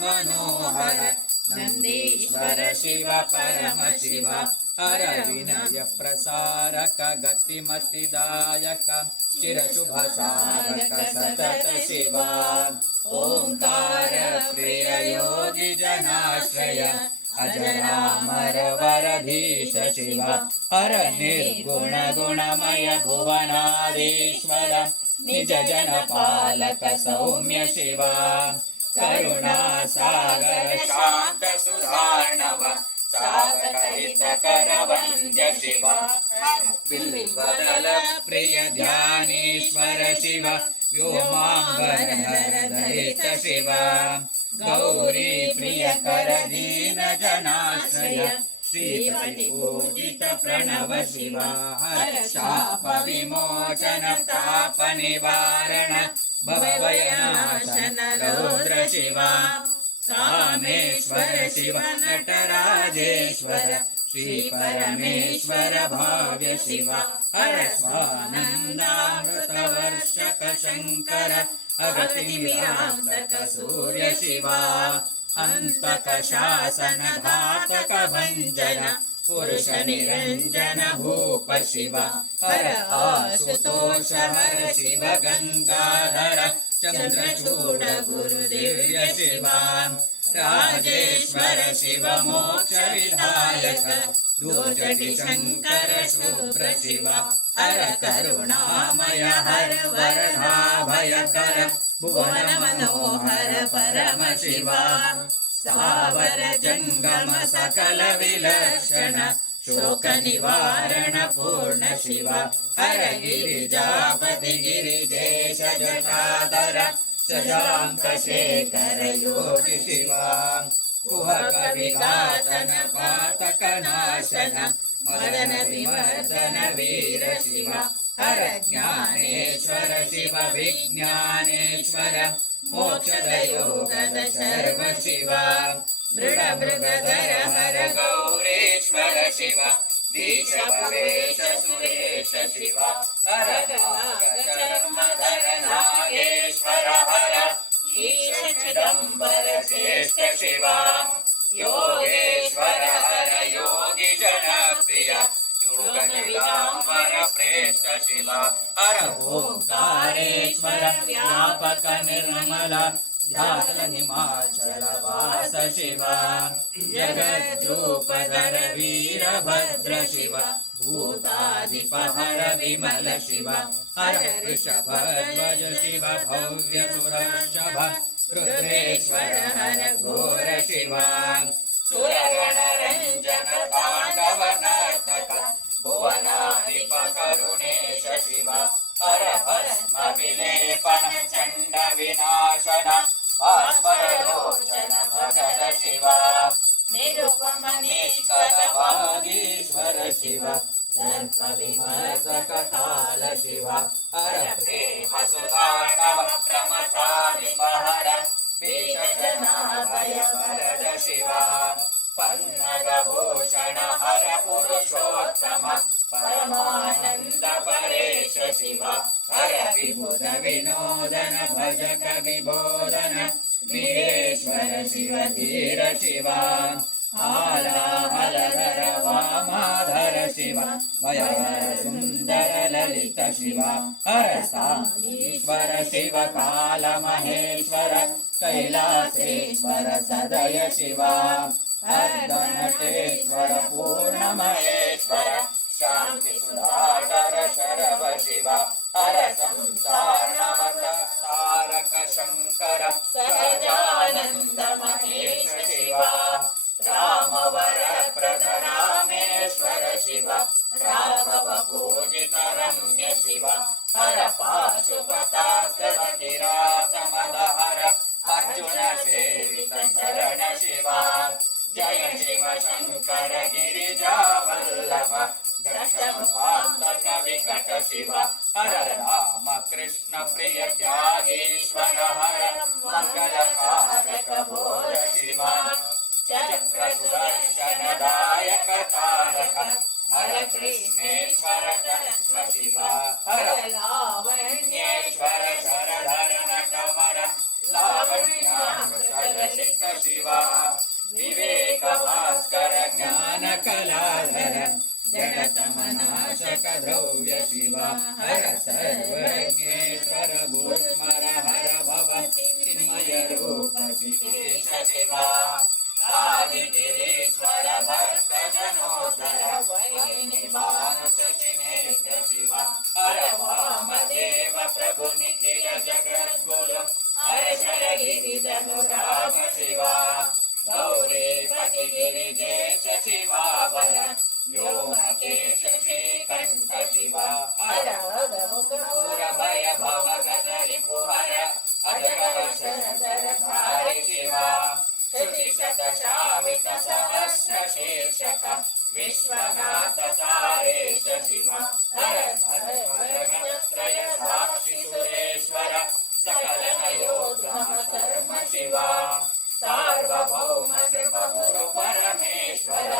मनोहर नंदीश्वर शिव परम शिव हर विनय प्रसारक गतिमतिदायक चिर शुभ साधक सतत शिवा ओंकार प्रिय योगी जनाश्रय अजरामर वरधीश शिव हर निर्गुण गुणमय भुवनाधीश्वर निज जन पालक सौम्य शिवा करुणा सागर शांत सुधार्णव साधक हितकर वन्द्य शिव बिल्वदल प्रिय ध्यानेश्वर शिव व्योमांबर दलित शिव गौरी प्रिय कर दीन जनाश्रय श्रीपति पूजित प्रणव शिव हर शाप विमोचन ताप निवारण भवभयनाशन रौद्र शिव कामेश्वर शिव नटराजेश्वर श्री परमेश्वर भाव्य शिव हर स्वानंदामृत वर्षक शंकर अगतिमिरांतक सूर्य शिवा अंतक शासन घातक भंजन पुरुष निरंजन भूप शिव हर आशुतोष हर शिव गंगाधर चंद्रचूड गुरु दिव्य शिवा राजेश्वर शिव मोक्ष विधायक दुर्जटि शंकर शुभ्र शिव हर करुणामय हर वरदा भयकर भुवन मनोहर परम शिवा सावर जंगम सकल विलक्षण शोक निवारण पूर्ण शिव हर गिरिजापति गिरिजेश जटाधर शशांक शेखर योगी शिवा कुहक विघातन पातक नाशन मदन विमर्दन वीर शिव हर ज्ञानेश्वर शिव विज्ञानेश्वर मोक्षद योगद सर्व शिव मृड मृगधर हर गौरेश्वर शिव दीश भवेश सुरेश शिव हर चर्मधर नागेश्वर हर ईश चिदंबर श्रेष्ठ शिव योगेश्वर हर योगी जन प्रिय योग निलांबर प्रेष्ठ शिव हर ओंकारेश्वर व्यापक निर्मल ध्यान हिमाचल वास शिव जगद्रूपधर वीरभद्र शिव भूताधिप हर विमल शिव हर वृषभध्वज शिव भव्य सुरर्षभ रुद्रेश्वर हर घोर शिव सुरगण रंजन तांडव नर्तक भुवनाधिप करुणेश शिव हर भस्म विलेपन चंड विनाशन भास्वरलोचन भगत शिव निरुपम निष्कल वागीश्वर शिव दर्प विमर्दक काल शिव हर प्रेम सुधार्णव प्रमथाधिप हर बीजजनाभय वरद शिव पन्नग भूषण हर पुरुषोत्तम परमानंद परेश शिव हर विबुध विनोदन भजक विबोधन वीरेश्वर शिव धीर शिव हालाहलधर वामाधर शिव भयहर सुंदर ललित शिव हर सांगीश्वर शिव काल महेश्वर कैलासेश्वर सदय शिव अर्धनटेश्वर पूर्ण महेश्वर शांति सुधाकर शरभ शिव हर संसार तारक शंकर सहजानंद महेश शिव रामवर प्रद रामेश्वर शिव राघव पूजित रम्य शिव हर पाशुपतास्त्र किरात मदहर अर्जुन सेवित शरण शिव जय शिव शंकर गिरिजा वल्लभ दक्षपातक विकट शिव हर राम कृष्ण प्रिय त्यागेश्वर हर मंगलकारक बोध शिव चक्र सुदर्शन दायक तारक हर कृष्णेश्वर तत्व शिव हर लावण्येश्वर शरधर नटवर लावण्यामृतरसिक शिवा विवेक भास्कर ज्ञान कलाधर जडतमनाशक द्रव्य शिवा हर सर्वज्ञेश्वर भूस्मर हर भव चिन्मय रूप जितेश शिवा आदिगिरीश्वर भक्त जनोदर वैनिबानुष चिनेत्र शिवा हर वामदेव प्रभु निखिल जगद्गुरु हर शरगिरिधनुराग शिवा गौरीपति गिरिजेश शिवा वर व्योमकेश श्रीकण्ठ शिवा हर सुरभय भवगत रिपुहर अजगर शरधर धारि शिवा श्रुतिशत श्रावित सहस्र शीर्षक विश्वनाथ तारेश शिवा हर सर्वजगत्रय साक्षि सुरेश्वर सकल तयोधम शर्म शिवा सार्वभौम कृप गुरु परमेश्वर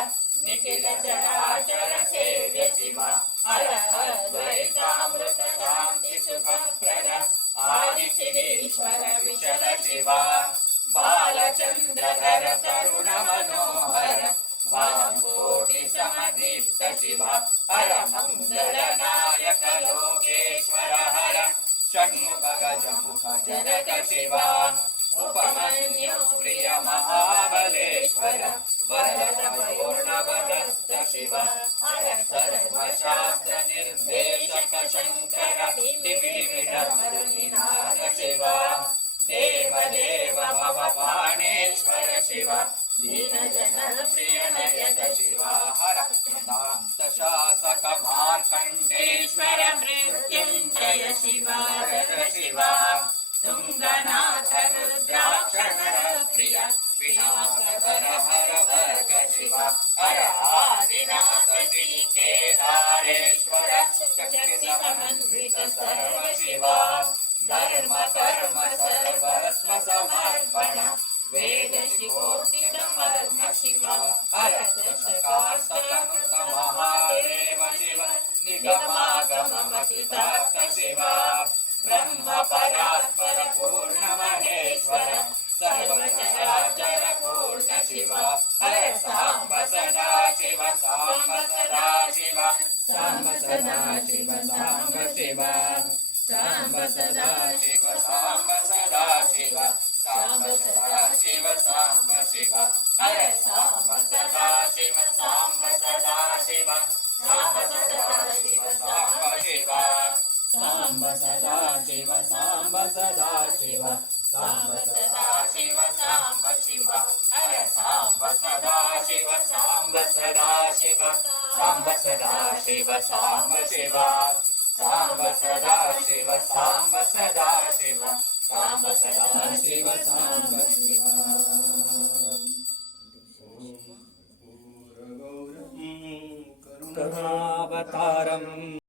निखिल चराचर सेव्य शिवा हर अद्वैतामृत शांति सुख प्रद आदिशिरीश्वर विशल शिवा बालचन्द्रधर तरुण मनोहर भावकोटि समदीप्त शिवा हर मंगल नायक लोकेश्वर हर षण्मुख गजमुख जनक शिवा उपमन्यु प्रिय महाबलेश्वर वरद पूर्णवदस्त शिवा हर सर्वशास्त्र निर्देशक शंकर दिविडिविडमरुनिनाद शिवा देव देव भवबाणेश्वर शिवा दीनजन प्रिय नयन शिवा हर दान्त शासक मार्कण्डेश्वर मृत्युञ्जय शिवा वरद शिवा तुंगनाथ रुद्राक्षर प्रिय पिनाकधर हर भग शिवा हर आदिनाथ श्री केदारेश्वर शक्ति समन्वित सर्व शिवा धर्म कर्म सर्वस्व समर्पण वेद शिवोति समर्म शिवा हर दशकास्तनुत महादेव शिव निगमागममतिदात्त शिवा ब्रह्म परात्पर पूर्ण महेश्वर सर्वचराचर पूर्ण शिवा हर सांब सदा शिव सांब सदा शिव सांब सदा शिव सांब शिवा सांब सदा शिव सांब सदा शिव सांब सदा शिव सांब शिव हर सांब सदा शिव सांब सदा शिव सांब सदा शिव सांब शिव सांब सदा शिव सांब सदा शिव सांब सदा शिव सांब शिव हर सांब सदा शिव सांब सदा शिव सांब सदा शिव सांब शिव सांब सदा शिव सांब सदा शिव सांब सदा शिव सांब शिव करुणावतारम्